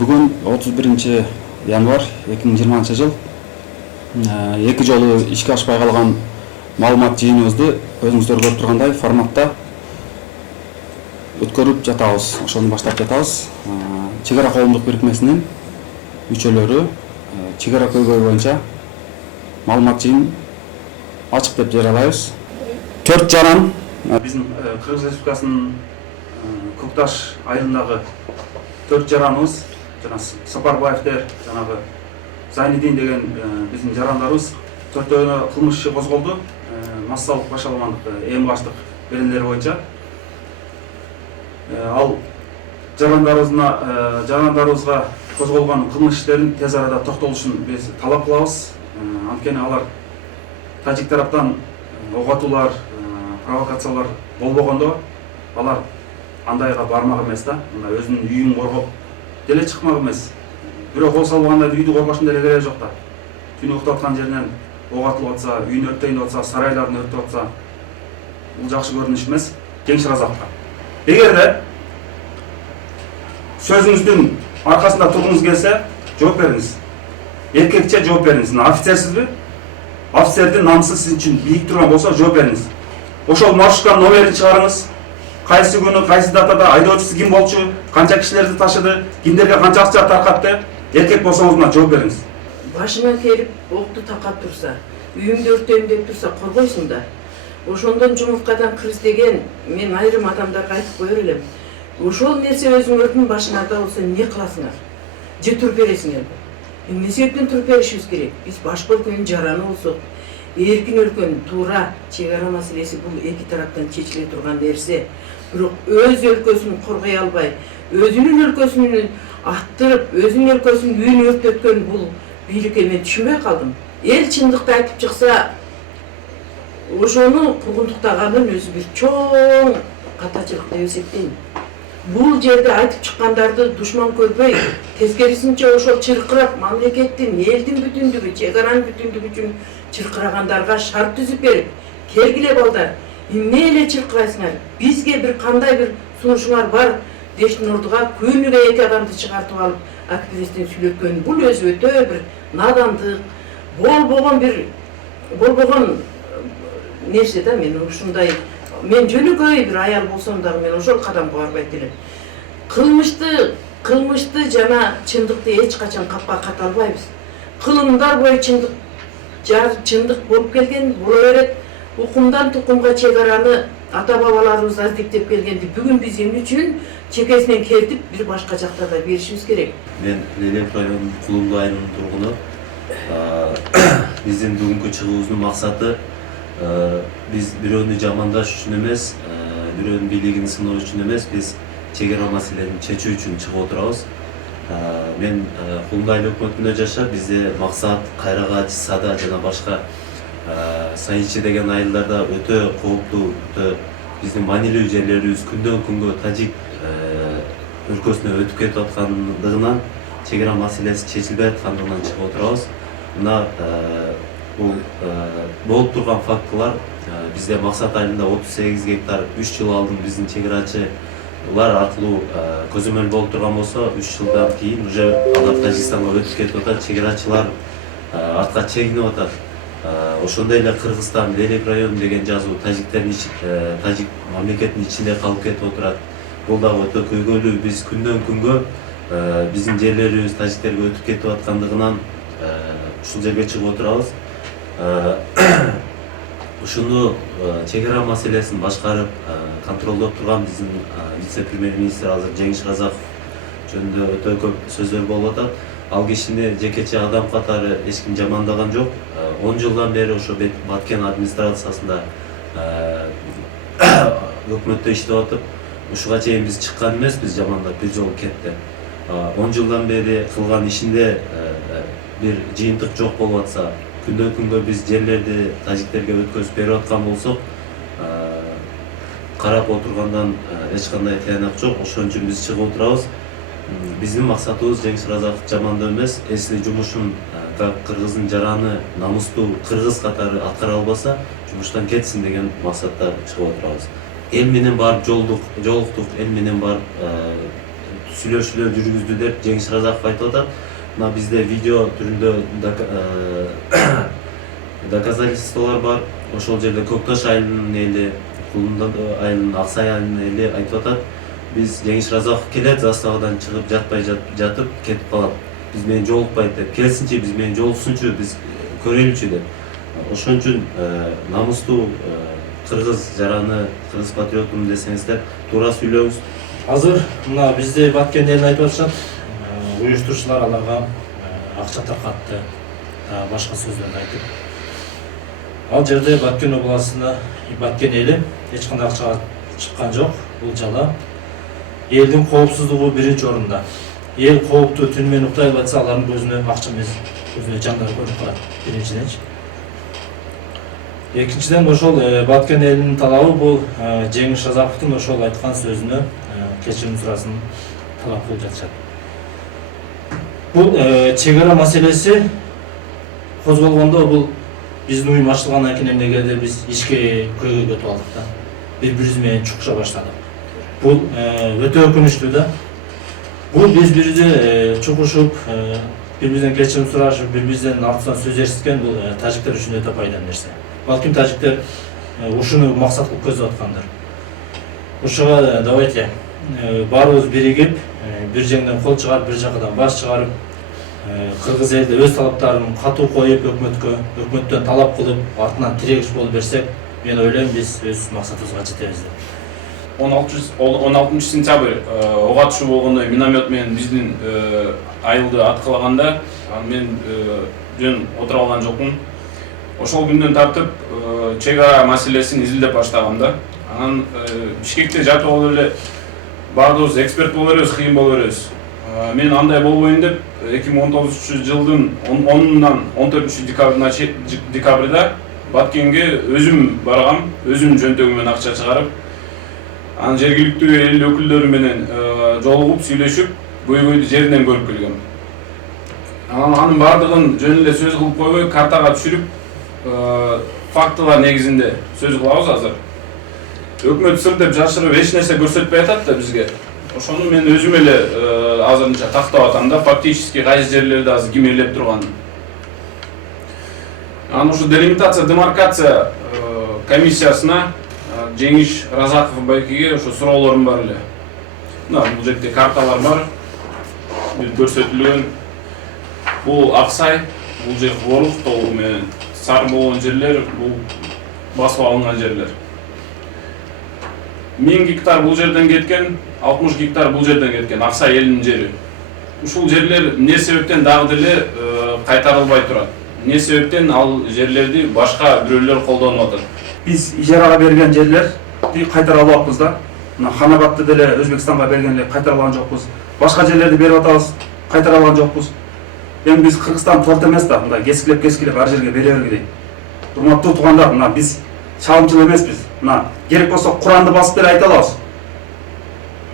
Бүгін 31 январ 2020 жыл екі жолы ишке ашпай қалған маалымат жыйыныбызды өзүңүздөр көрүп тургандай форматта өткөрүп жатабыз. Ошону баштап жатабыз. Чек ара коомдук бирикмесинин мүчөлөрү чек ара көйгөй боюнча маалымат жыйын ачык деп жарыялайбыз. 4 жаран биздин Кыргыз Республикасынын Көкташ айылындагы 4 жараныбыз, жана Сапарбаевдер, жанагы Зайнидин деген биздин жарандарыбыз 4-өөнө кылмыш иши козголду. Массалык башаламандык, эм баштык берендери боюнча. Ал жарандарыбызга козголгон кылмыш иштерин тез арада токтолушун биз талап кылабыз. Анткени алар тажик тараптан оготуулар, провокациялар болбогондо алар андайга бармак эмес да. Мына өзүнүн үйүн коргоп деле чыкмак эмес. Бирок кол салбаганда үйдү коргоштун деле кереги жок да. Түнү уктап аткан жеринен ок атылып атса, үйүн өрттөйүн деп атса, сарайларын өрттөп атса, бул жакшы көрүнүш эмес. Кеңеш Разакка. Эгерде сөзүңүздүн аркасында тургуңуз келсе, жооп бериңиз. Эркекче жооп бериңиз. Офицерсизби? Офицердин намысы сиздин үчүн бийик турган болсо жооп бериңиз. Ошол маршрутканын номерин чыгарыңыз. Кайсы күнү, кайсы датада айдоочусу ким болчу, канча кишилерди ташыды, кимдерге канча акча таркатты, эркек болсоңуз мына жооп бериңиз. Башыңа келип окту такап турса, үйүмдү өртөйм деп турса коргойсуң да. Ошондон жумурткадан кырыс деген мен айрым адамдарга айтып коер элем. Ошол нерсе өзүңөрдүн башыңарда болсо эмне кыласыңар? Же туруп бересиңерби? Эмне себептен туруп беришибиз керек? Биз башка өлкөнүн жараны болсок, эркин өлкөнүн туура чек ара маселеси бул эки тараптан чечиле турган нерсе. Бирок өз өлкөсүн коргой албай, өзүнүн өлкөсүн аттырып, өзүнүн өлкөсүнүн үйүн өрттөткөн бул бийликке мен түшүнбөй калдым. Эл чындыкты айтып чыкса, ошону куугунтуктаганын өзү бир чоң катачылык деп эсептейм. Бул жерде айтып чыккандарды душман көрбөй, тескерисинче ошол чыркырап мамлекеттин, элдин бүтүндүгү, чек аранын бүтүндүгү үчүн чыркырагандарга шарт түзүп берип, келгиле балдар, эмне эле чыркырайсыңар? Бизге бир кандай бир сунушуңар бар дештин ордуга күнүгө 2 адамды чыгартып алып, активисттин сүйлөткөн бул өзү өтө бир надандык, болбогон нерсе да. Мен ушундай, мен жөнөкөй бир аял болсом дагы мен ошол кадамга барбайт элем. Кылмышты жана чындыкты эч качан капка ката албайбыз. Кылымдар бою чындык болуп келген, була берет. Укумдан тукумга чек араны ата бабаларыбыз аздиктеп келгенди бүгүн биз эмне үчүн чекесинен келтип бир башка жактарда беришибиз керек. Мен Лелек районунун Кулумду айылынын тургуну. Биздин бүгүнкү чыгуубуздун максаты биз бирөөнү жамандаш үчүн эмес, бирөөнүн бийлигин сыноо үчүн эмес, биз чек ара маселени чечүү үчүн чыгып отурабыз. Мен Кулумду айыл өкмөтүндө жашап, бизде Максат, Кайрагач, Сада жана башка Сайынчы деген айылдарда өтө кооптуу, биздин маанилүү жерлерибиз күндөн күнгө тажик өлкөсүнө өтүп кетип аткандыгынан, чек ара маселеси чечилбей аткандыгынан чыгып отурабыз. Мына бул болуп турган фактылар бизде Максат айылында 38 гектар 3 жыл алдын биздин чек арачылар аркылуу көзөмөл болуп турган болсо, 3 жылдан кийин уже алар Тажикстанга өтүп кетип атат, чек арачылар артка чегинип атат. Ошондой эле Кыргызстан Лелек району деген жазуу тажик мамлекетинин ичинде калып кетип отурат. Бул дагы өтө көйгөйлүү. Биз күндөн күнгө биздин жерлерибиз тажиктерге өтүп кетип аткандыгынан ушул жерге чыгып отурабыз. Ушуну чек ара маселесин башкарып, контролдоп турган биздин вице-премьер-министр азыр Кеңеш Разаков жөнүндө өтө көп сөздөр болуп атат. Ал кишини жекече адам катары эч ким жамандаган жок. 10 жылдан бери ошо Баткен администрациясында өкмөттө иштеп атып, ушуга чейин биз чыккан эмеспиз жамандап, бир жолу кетти. 10 жылдан бери кылган ишинде бир жыйынтык жок болуп атса, күндөн күнгө биз жерлерди тажиктерге өткөзүп берип аткан болсок, карап отургандан эч кандай таянак жок. Ошон үчүн биз чыгып отурабыз. Биздин максатыбыз Кеңеш Разаков жамандоо эмес, эсли жумушун кыргыздын жараны намустуу кыргыз катары аткара албаса, жумуштан кетсин деген максатта чыгып отурабыз. Эл менен барып жолуктук, эл менен барып сүйлөшүүлөр жүргүздү деп Жеңиш Разаков айтып атат. Мына бизде видео түрүндө доказательстволор бар. Ошол жерде Көкташ айылынын эли, Кулундан айылынын Аксай айылынын эли айтып атат. Biz Жеңиш Разаков келет, заставадан чыгып жатпай жатып кетип калат. Биз менен жолукпайт деп. Келсинчи биз менен жолуксунчу, биз көрөлүчү деп. Ошон үчүн намустуу кыргыз жараны, кыргыз патриотумун десеңиздер, туура сүйлөңүз. Азыр мына бизде Баткен элин айтып атышат. Уюштурушуулар аларга акча таркатты, башка сөздөрдү айтып. Ал жерде Баткен областында Баткен эли эч кандай акчага чыккан жок. Бул жала элдин коопсуздугу биринчи орунда. Эл кооптуу түн менен уктай албай атса, алардын көзүнө акча эмес, көзүнө жандары көрүнүп калат. Биринчиденчи. Экинчиден ошол Баткен элинин талабы бул Жеңиш Разаковдун ошол айткан сөзүнө кечирим сурасын талап кылып жатышат. Бул чегара маселеси козголгондо бул биздин уюм ачылгандан кийин эмнегеде биз ишке көйгөйгө өтүп алдык да. Бири-бирибиз менен чукуша баштадык. Бул өтө өкүнүчтүү да. Бул биз-бирибизди чукушуп, бири-бирибизден кечирим сурашып, бири-бирибизден артынан сөз эшиткен бул тажиктер үчүн өтө пайдалуу нерсе. Балким тажиктер ушуну максат кылып көздөп аткандыр. Ушуга давайте баарыбыз биригип, бир жеңден кол чыгарып, бир жакадан баш чыгарып, кыргыз элде өз талаптарын катуу коюп, өкмөттөн талап кылып, артынан тирегиш болуп берсек, мен ойлойм биз өз максатыбызга жетебиз деп. 16 сентябрь ок атышуу болгондо миномет менен биздин айылды аткалаганда мен жөн отура алган жокмун. Ошол күндөн тартып чек ара маселесин изилдеп баштагам да. Анан Бишкекте жатып алып эле баардыгыбыз эксперт боло беребиз, кыйын боло беребиз. Мен андай болбойн деп 2019 жылдын 10-нан 14 декабрда Баткенге өзүм баргам, өзүм жөнтөгү менен акча чыгарып, анан жергиликтүү эл өкүлдөрү менен жолугуп, сүйлөшүп, көйгөйдү жеринен көрүп келгем. Анын баардыгын жөн эле сөз кылып койбой, картага түшүрүп, фактылар негизинде сөз кылабыз азыр. Өкмөт сыр деп жашырып эч нерсе көрсөтпөй атат да бизге. Ошону мен өзүм эле азырынча тактап атам да, фактически кайсы жерлерде азыр ким ээлеп турганын. Анан ушу делимитация, демаркация комиссиясына Жеңиш Разаков байкеге ошо суроолорум бар эле. Мына бул жерде карталар бар, көрсөтүлгөн. Бул Аксай, бул жер Ворух толугу менен сары болгон жерлер, бул басып алынган жерлер. 1000 гектар бул жерден кеткен, 60 гектар бул жерден кеткен, Аксай элинин жери. Ушул жерлер эмне себептен дагы деле кайтарылбай турат? Эмне себептен ал жерлерди башка бирөөлөр колдонуп атат? Биз ижарага берген жерлерди кайтара албаппыз да. Мына Ханабатты деле Өзбекстанга бергенде кайтара алган жокпуз. Башка жерлерди берип атабыз, кайтара алган жокпуз. Эми биз Кыргызстан торт эмес да, мындай кескилеп ар жерге бере бергилей. Урматтуу туугандар, мына биз чалымчыл эмеспиз. Мына керек болсо Куранды басып деле айта алабыз.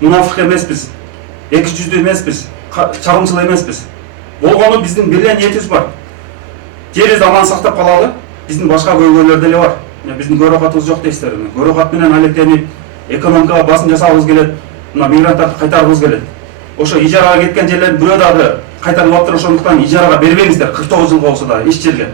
Мунафык эмеспиз, эки жүздүү эмеспиз, чалымчыл эмеспиз. Болгону биздин бир эле ниетибиз бар. Жерибизди аман сактап калалы, биздин башка көйгөйлөр деле бар. Биздин көрөкатыбыз жок дейсиздер. Көрөкат менен алектенип, экономикага басым жасабыз келет, мына мигранттарды кайтарыбыз келет. Ошо ижарага кеткен жерлердин бирөө дагы кайтарылып атыр, ошондуктан ижарага бербеңиздер, 49 жылга болсо да эч жерге.